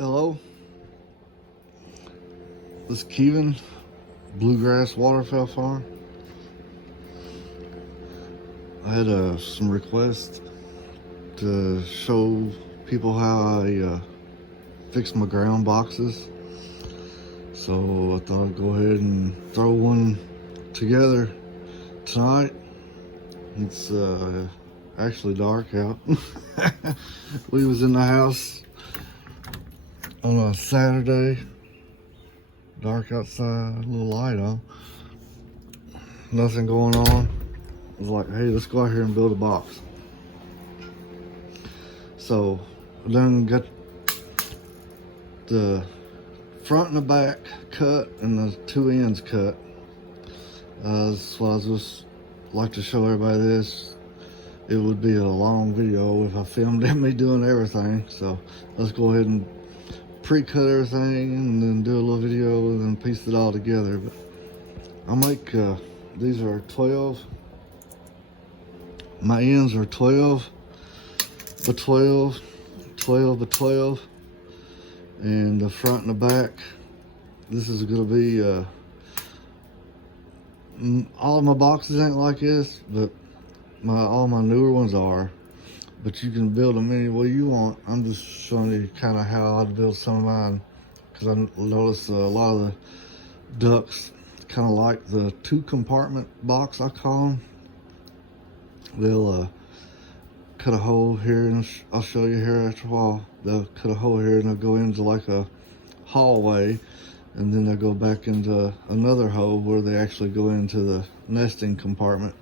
Hello, this is Kevin, Bluegrass Waterfowl Farm. I had some requests to show people how I fix my ground boxes. So I thought I'd go ahead and throw one together tonight. It's actually dark out. We was in the house on a Saturday. Dark outside, a little light on. Nothing going on. I was like, hey, let's go out here and build a box. So I done got the front and the back cut and the two ends cut. That's what I was just like to show everybody this. It would be a long video if I filmed me doing everything. So let's go ahead and pre-cut everything and then do a little video and then piece it all together. But I'll make these are 12. My ends are 12 by 12, 12 by 12, and the front and the back. This is going to be all of my boxes ain't like this, but all my newer ones are. But you can build them any way you want. I'm just showing you kind of how I'd build some of mine, because I noticed a lot of the ducks kind of like the two compartment box, I call them. They'll cut a hole here, and I'll show you here after a while. They'll cut a hole here and they'll go into like a hallway, and then they'll go back into another hole where they actually go into the nesting compartment.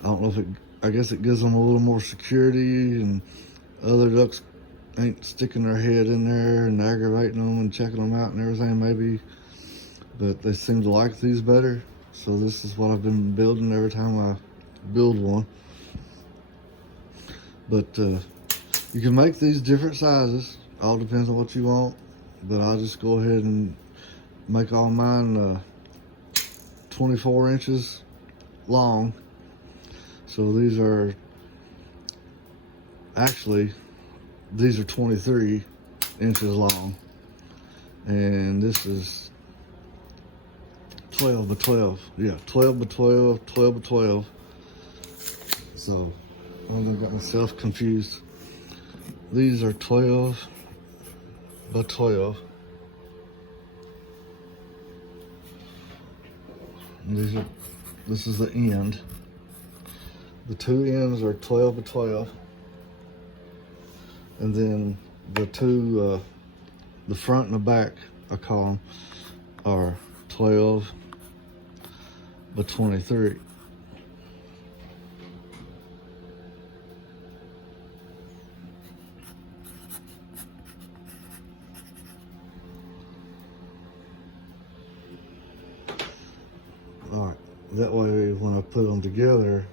I don't know if I guess it gives them a little more security, and other ducks ain't sticking their head in there and aggravating them and checking them out and everything, maybe. But they seem to like these better. So this is what I've been building every time I build one. But you can make these different sizes. All depends on what you want. But I'll just go ahead and make all mine 24 inches long. So these are 23 inches long, and this is 12 by 12. Yeah, 12 by 12, 12 by 12. So I got myself confused. These are 12 by 12. And this is the end. The two ends are 12 by 12. And then the two, the front and the back, I call them, are 12 by 23. All right, that way when I put them together,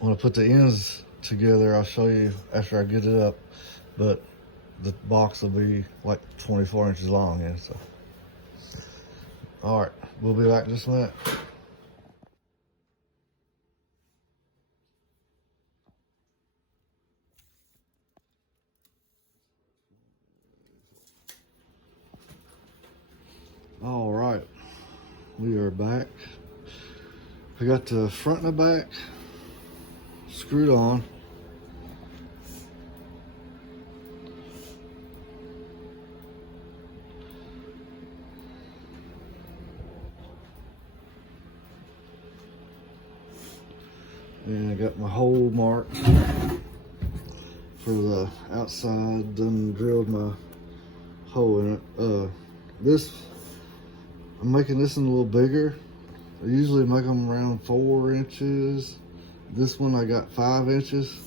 when I put the ends together, I'll show you after I get it up, but the box will be like 24 inches long. Yeah, so. All right, we'll be back in just a minute. All right, we are back. I got the front and the back screwed on. And I got my hole marked for the outside, done drilled my hole in it. I'm making this one a little bigger. I usually make them around 4 inches. This one I got 5 inches.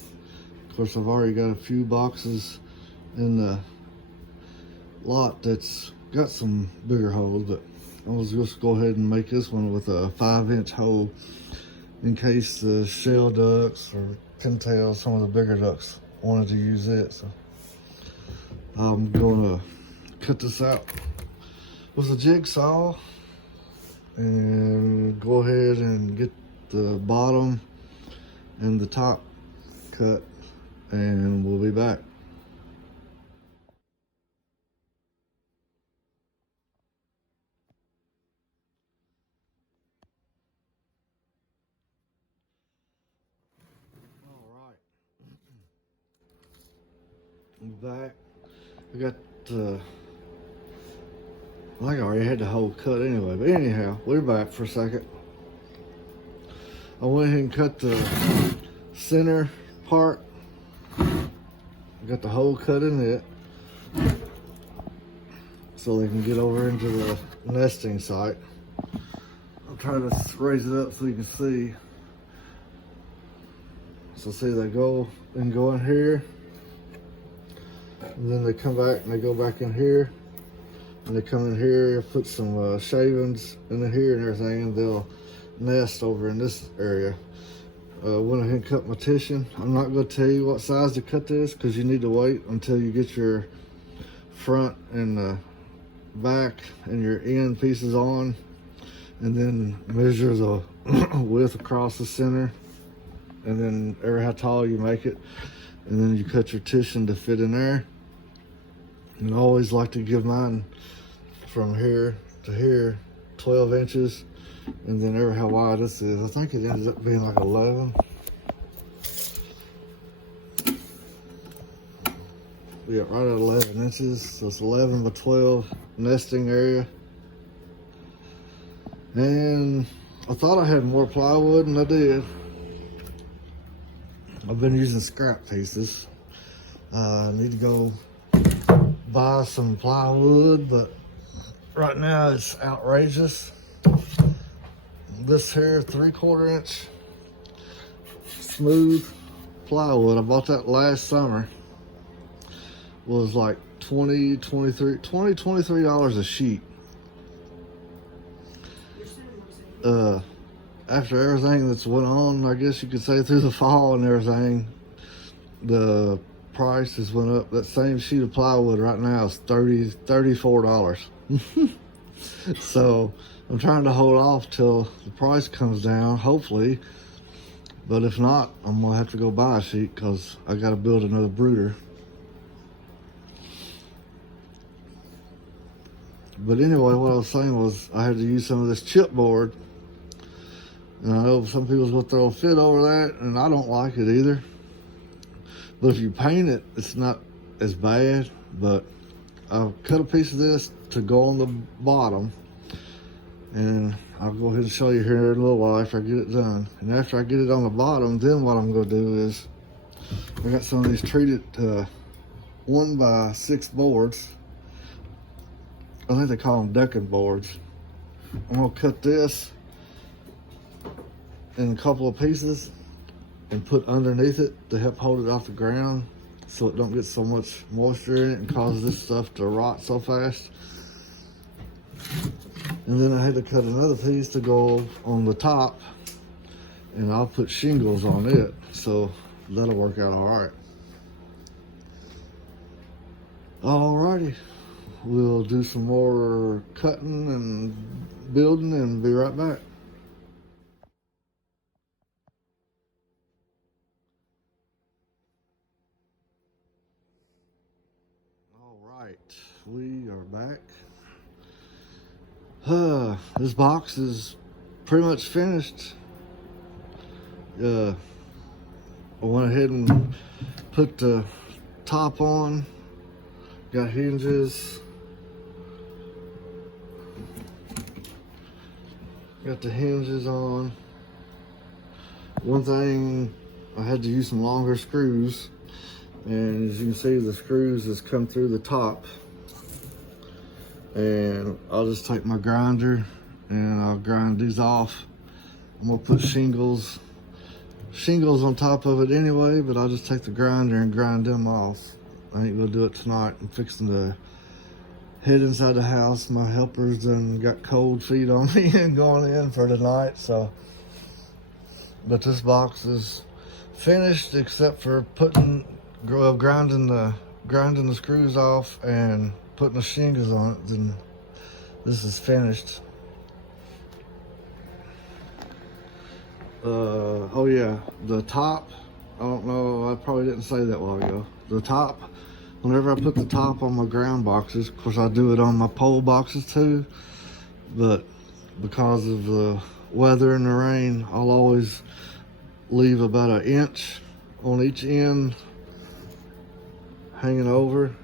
Of course, I've already got a few boxes in the lot that's got some bigger holes, but I was just go ahead and make this one with a 5-inch hole in case the shell ducks or pintails, some of the bigger ducks, wanted to use it. So I'm gonna cut this out with a jigsaw and go ahead and get the bottom and the top cut, and we'll be back. Back. I got I think I already had the whole cut anyway, but anyhow, we're back for a second. I went ahead and cut the center part. I got the hole cut in it so they can get over into the nesting site. I'm trying to raise it up so you can see. So see, they go in here, and then they come back and they go back in here, and they come in here, put some shavings in here and everything, and they'll nest over in this area. Went ahead and cut my titian. I'm not going to tell you what size to cut this because you need to wait until you get your front and back and your end pieces on, and then measure the width across the center, and then every how tall you make it, and then you cut your titian to fit in there. And I always like to give mine from here to here 12 inches, and then every how wide this is. I think it ends up being like 11. Yeah, right at 11 inches. So it's 11 by 12 nesting area. And I thought I had more plywood, and I did. I've been using scrap pieces. I need to go buy some plywood, but right now it's outrageous. This here 3/4 inch smooth plywood, I bought that last summer, was like $23 a sheet. After everything that's went on, I guess you could say, through the fall and everything, the price has went up. That same sheet of plywood right now is $34. So I'm trying to hold off till the price comes down, hopefully. But if not, I'm gonna have to go buy a sheet because I gotta build another brooder. But anyway, what I was saying was I had to use some of this chipboard. And I know some people's gonna throw a fit over that, and I don't like it either. But if you paint it, it's not as bad. But I'll cut a piece of this to go on the bottom, and I'll go ahead and show you here in a little while after I get it done. And after I get it on the bottom, then what I'm gonna do is, I got some of these treated 1x6 boards. I think they call them decking boards. I'm gonna cut this in a couple of pieces and put underneath it to help hold it off the ground so it don't get so much moisture in it and cause this stuff to rot so fast. And then I had to cut another piece to go on the top, and I'll put shingles on it, so that'll work out all right. Alrighty, we'll do some more cutting and building and be right back. Alright, we are back. This box is pretty much finished. I went ahead and put the top on. Got hinges. Got the hinges on. One thing, I had to use some longer screws, and as you can see, the screws has come through the top. And I'll just take my grinder and I'll grind these off. I'm gonna put shingles on top of it anyway, but I'll just take the grinder and grind them off. I ain't gonna do it tonight. I'm fixing to head inside the house. My helpers done got cold feet on me and going in for tonight, so. But this box is finished except for grinding the screws off and putting the shingles on it. Then this is finished. Oh yeah, the top, I don't know, I probably didn't say that a while ago. The top, whenever I put the top on my ground boxes, of course I do it on my pole boxes too, but because of the weather and the rain, I'll always leave about 1 inch on each end hanging over,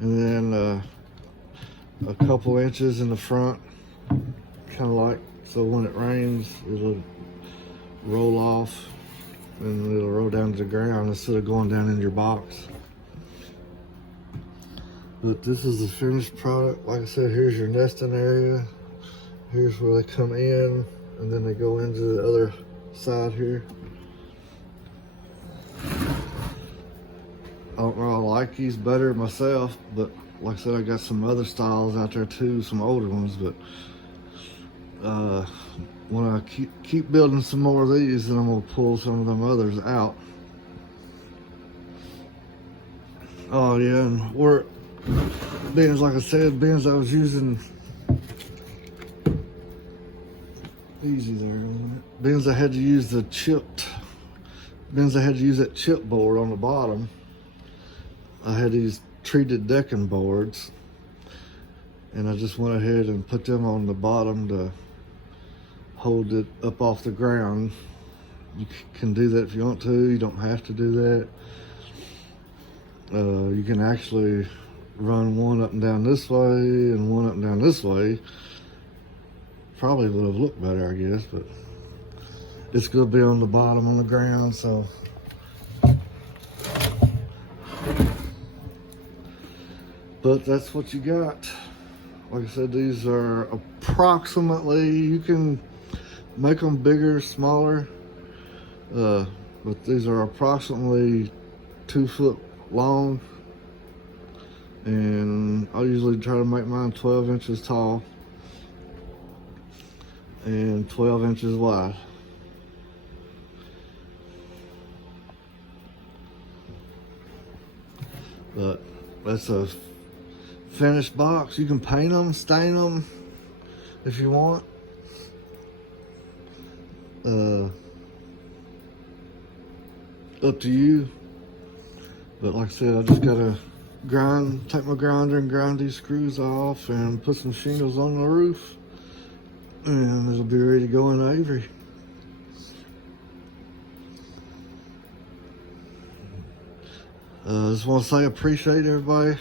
and then a couple inches in the front, kind of like, so when it rains, it'll roll off and it'll roll down to the ground instead of going down in your box. But this is the finished product. Like I said, here's your nesting area. Here's where they come in, and then they go into the other side here. I don't know, I like these better myself, but like I said, I got some other styles out there too, some older ones, but when I keep building some more of these, then I'm gonna pull some of them others out. Oh yeah, and where bins, like I said, bins I was using, easy there, bins I had to use the chipped, bins I had to use that chip board on the bottom. I had these treated decking boards, and I just went ahead and put them on the bottom to hold it up off the ground. You can do that if you want to. You don't have to do that. You can actually run one up and down this way and one up and down this way. Probably would have looked better, I guess, but it's gonna be on the bottom on the ground, so. But that's what you got. Like I said, these are approximately, you can make them bigger, smaller, but these are approximately 2 foot long, and I usually try to make mine 12 inches tall and 12 inches wide. But that's a finished box. You can paint them, stain them if you want. Up to you. But like I said, I just gotta take my grinder and grind these screws off and put some shingles on the roof, and it'll be ready to go in the aviary. I just want to say I appreciate everybody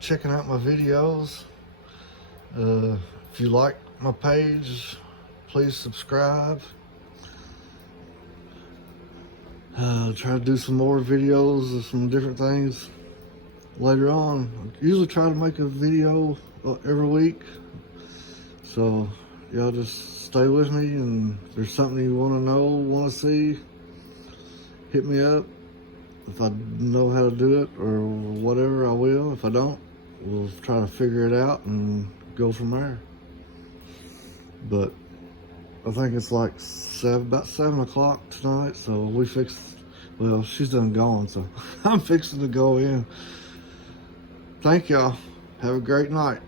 checking out my videos. If you like my page, please subscribe. Try to do some more videos of some different things later on. I usually try to make a video every week, so y'all just stay with me, and if there's something you want to know, want to see, hit me up. If I know how to do it or whatever, I will. If I don't, we'll try to figure it out and go from there. But I think it's like about 7 o'clock tonight, so we fixed, well, she's done gone, so I'm fixing to go in. Thank y'all. Have a great night.